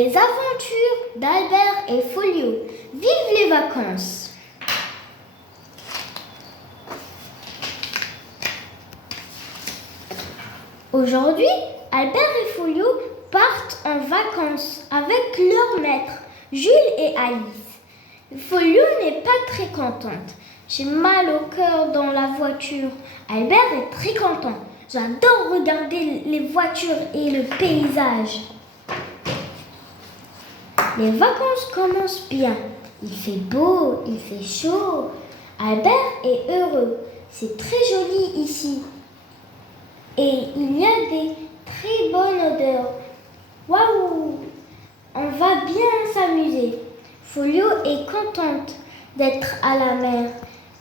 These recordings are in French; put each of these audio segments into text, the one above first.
Les aventures d'Albert et Folio. Vive les vacances! Aujourd'hui, Albert et Folio partent en vacances avec leur maître, Jules et Alice. Folio n'est pas très contente. J'ai mal au cœur dans la voiture. Albert est très content. J'adore regarder les voitures et le paysage. Les vacances commencent bien. Il fait beau, il fait chaud. Albert est heureux. C'est très joli ici. Et il y a des très bonnes odeurs. Waouh! On va bien s'amuser. Folio est contente d'être à la mer,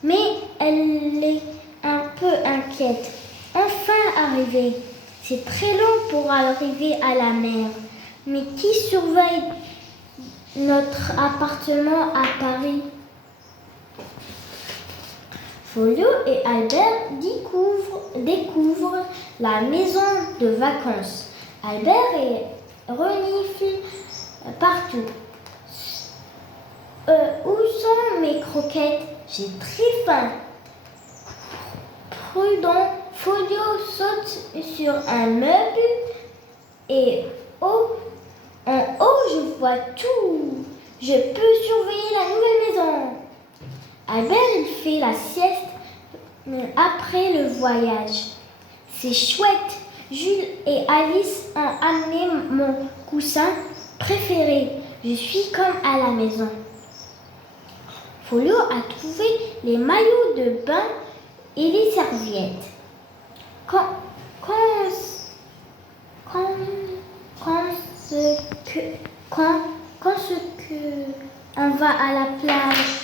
mais elle est un peu inquiète. Enfin arrivé. C'est très long pour arriver à la mer. Mais qui surveille notre appartement à Paris? Folio et Albert découvrent la maison de vacances. Albert renifle partout. Où sont mes croquettes? J'ai très faim. Prudent, Folio saute sur un meuble et en haut, je vois tout. Je peux surveiller la nouvelle maison. Albert, il fait la sieste après le voyage. C'est chouette. Jules et Alice ont amené mon coussin préféré. Je suis comme à la maison. Folio a trouvé les maillots de bain et les serviettes. Quand on va à la plage.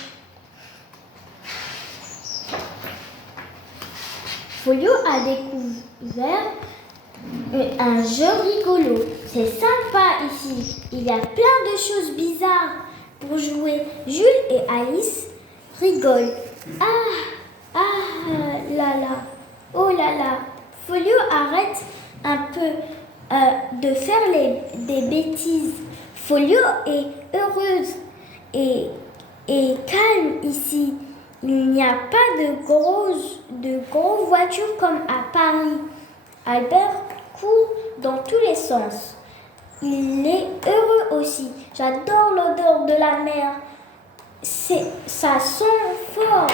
Folio a découvert un jeu rigolo. C'est sympa ici. Il y a plein de choses bizarres pour jouer. Jules et Alice rigolent. Ah là là. Oh là là. Folio arrête un peu de faire des bêtises. Folio est heureuse et calme ici. Il n'y a pas de grosses voitures comme à Paris. Albert court dans tous les sens. Il est heureux aussi. J'adore l'odeur de la mer. Ça sent fort.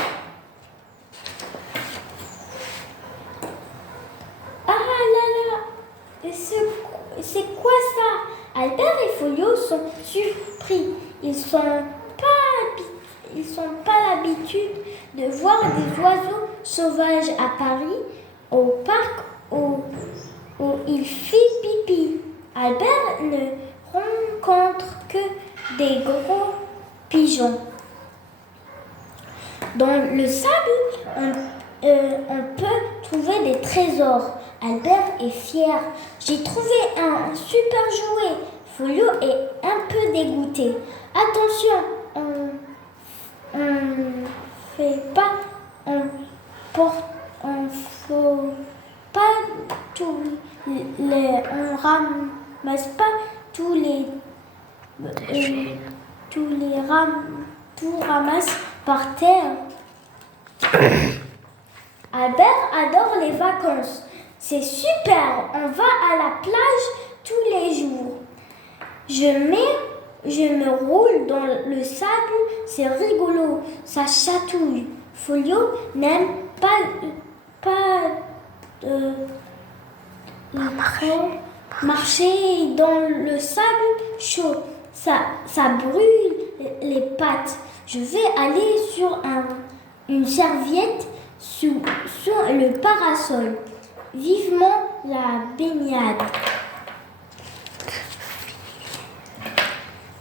Ah là là, c'est quoi ça? Albert et Folio sont surpris. Ils sont pas l'habitude de voir des oiseaux sauvages à Paris, au parc où il fait pipi. Albert ne rencontre que des gros pigeons. Dans le sable, on peut trouver des trésors. Albert est fier. J'ai trouvé un super jouet. Folio est un peu dégoûté. Attention, on ramasse pas tout ramasse par terre. Albert adore les vacances. C'est super, on va à la plage tous les jours. Je me roule dans le sable, c'est rigolo, ça chatouille. Folio n'aime pas marcher dans le sable chaud. Ça brûle les pattes. Je vais aller sur une serviette sous le parasol. Vivement la baignade.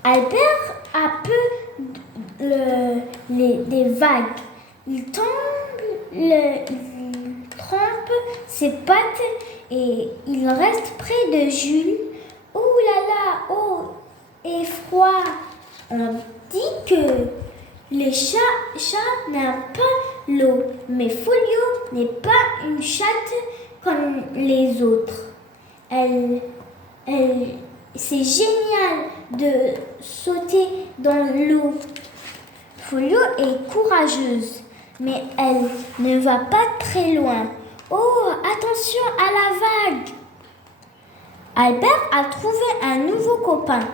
Albert a peu des vagues. Il trempe ses pattes et il reste près de Jules. Oh là là, oh, et froid. On dit que les chats n'aiment pas l'eau, mais Folio n'est pas une chatte comme les autres. Elle c'est génial de sauter dans l'eau. Folio est courageuse, mais elle ne va pas très loin. Oh, attention à la vague! Albert a trouvé un nouveau copain.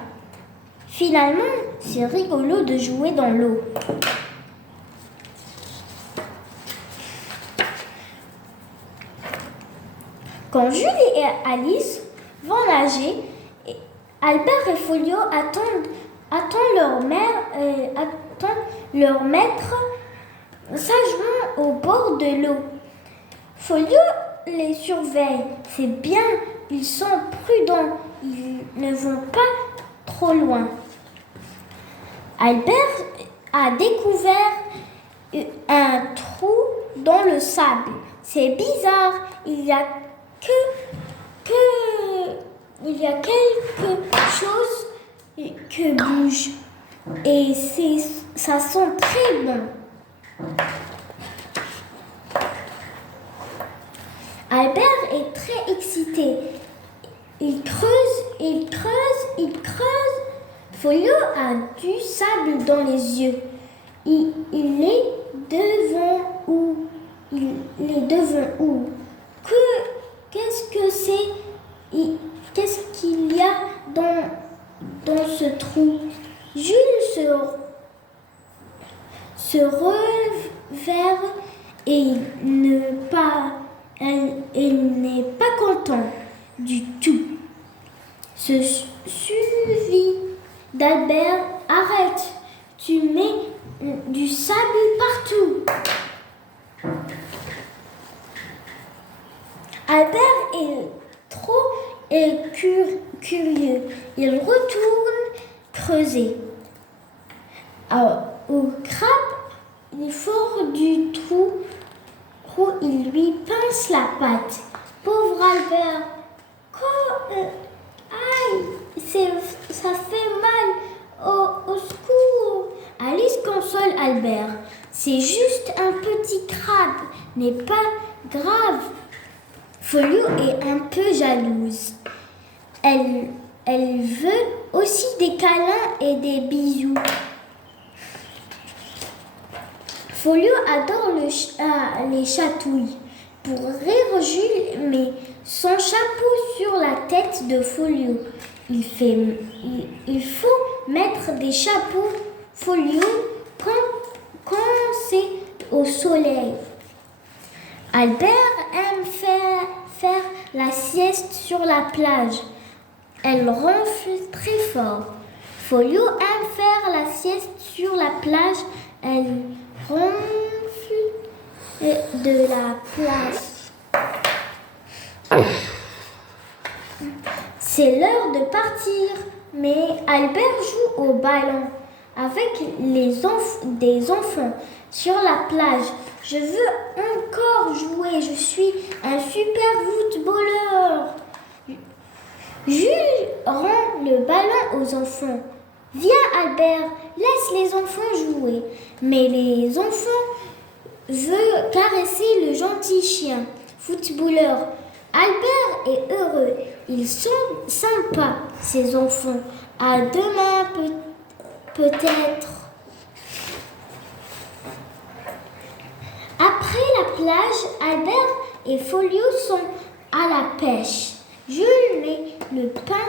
Finalement, c'est rigolo de jouer dans l'eau. Quand Jules et Alice vont nager, Albert et Folio attendent leur maître sagement au bord de l'eau. Folio les surveille. C'est bien, ils sont prudents, ils ne vont pas trop loin. Albert a découvert un trou dans le sable. C'est bizarre, il y a quelque chose qui bouge et ça sent très bon. Albert est très excité. Il creuse. Folio a du sable dans les yeux. Il est devant où? Qu'est-ce que c'est? Qu'est-ce qu'il y a dans ce trou? Jules se revers et il n'est pas content du tout. Ce suivi d'Albert, arrête, tu mets du sable partout. Albert est curieux. Il retourne creuser. Au crabe, il sort du trou, il lui pince la patte. Pauvre Albert, aïe, ça fait mal, au secours. Alice console Albert. C'est juste un petit crabe, n'est pas grave. Folio est un peu jalouse. Elle veut aussi des câlins et des bisous. Folio adore les chatouilles. Pour rire, Jules met son chapeau sur la tête de Folio. Il faut mettre des chapeaux Folio quand c'est au soleil. Albert aime faire la sieste sur la plage. Elle ronfle très fort. Folio aime faire la sieste sur la plage. Elle ronfle de la place. C'est l'heure de partir, mais Albert joue au ballon avec des enfants sur la plage. Je veux encore jouer, je suis un super footballeur. Jules rend le ballon aux enfants. Viens Albert, laisse les enfants jouer. Mais les enfants veulent caresser le gentil chien footballeur. Albert est heureux. Ils sont sympas, ces enfants. À demain peut-être. Après la plage, Albert et Folio sont à la pêche. Jules met le pain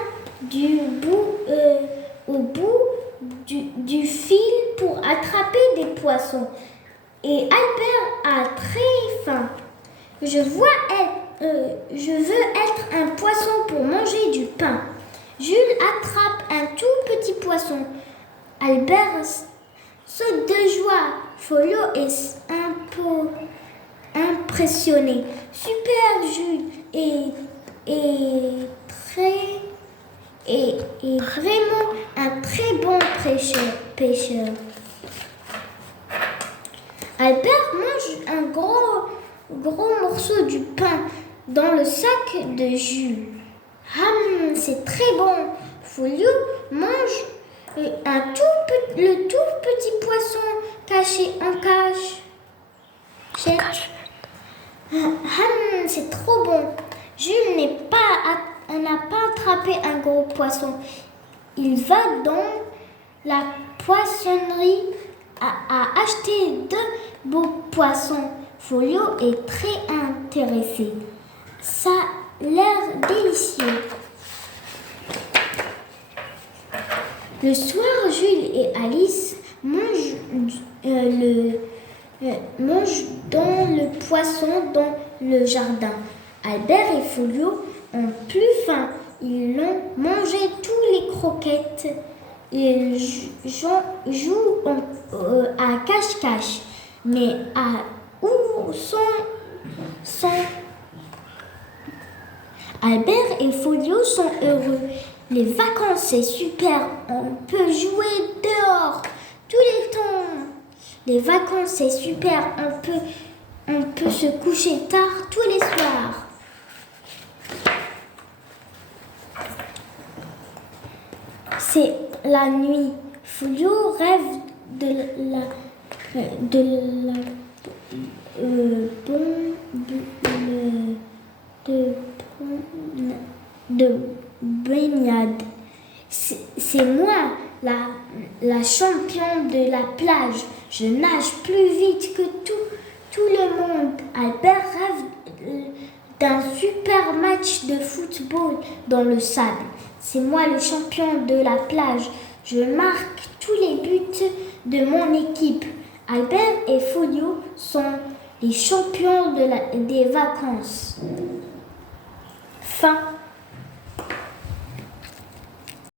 au bout du fil pour attraper des poissons. Et Albert a très faim. Je veux être un poisson pour manger du pain. Jules attrape un tout petit poisson. Albert saute de joie. Folio est un peu impressionné. Super Jules est vraiment un très bon pêcheur. Albert mange un gros morceau du pain dans le sac de Jules. C'est très bon. Folio mange le tout petit poisson caché en cage. C'est trop bon. Jules n'est pas n'a pas attrapé un gros poisson. Il va dans la poissonnerie à acheter de beaux poissons. Folio est très intéressé. Ça a l'air délicieux. Le soir, Jules et Alice mangent dans le poisson dans le jardin. Albert et Folio ont plus faim. Ils ont mangé tous les croquettes. Ils jouent à cache-cache. Mais où sont Albert et Folio sont heureux. Les vacances, c'est super. On peut jouer dehors tous les temps. Les vacances, c'est super. On peut se coucher tard tous les soirs. C'est la nuit. Folio rêve de baignade. C'est moi la championne de la plage. Je nage plus vite que tout le monde. Albert rêve d'un super match de football dans le sable. C'est moi le champion de la plage. Je marque tous les buts de mon équipe. Albert et Folio sont les champions des vacances. Fin.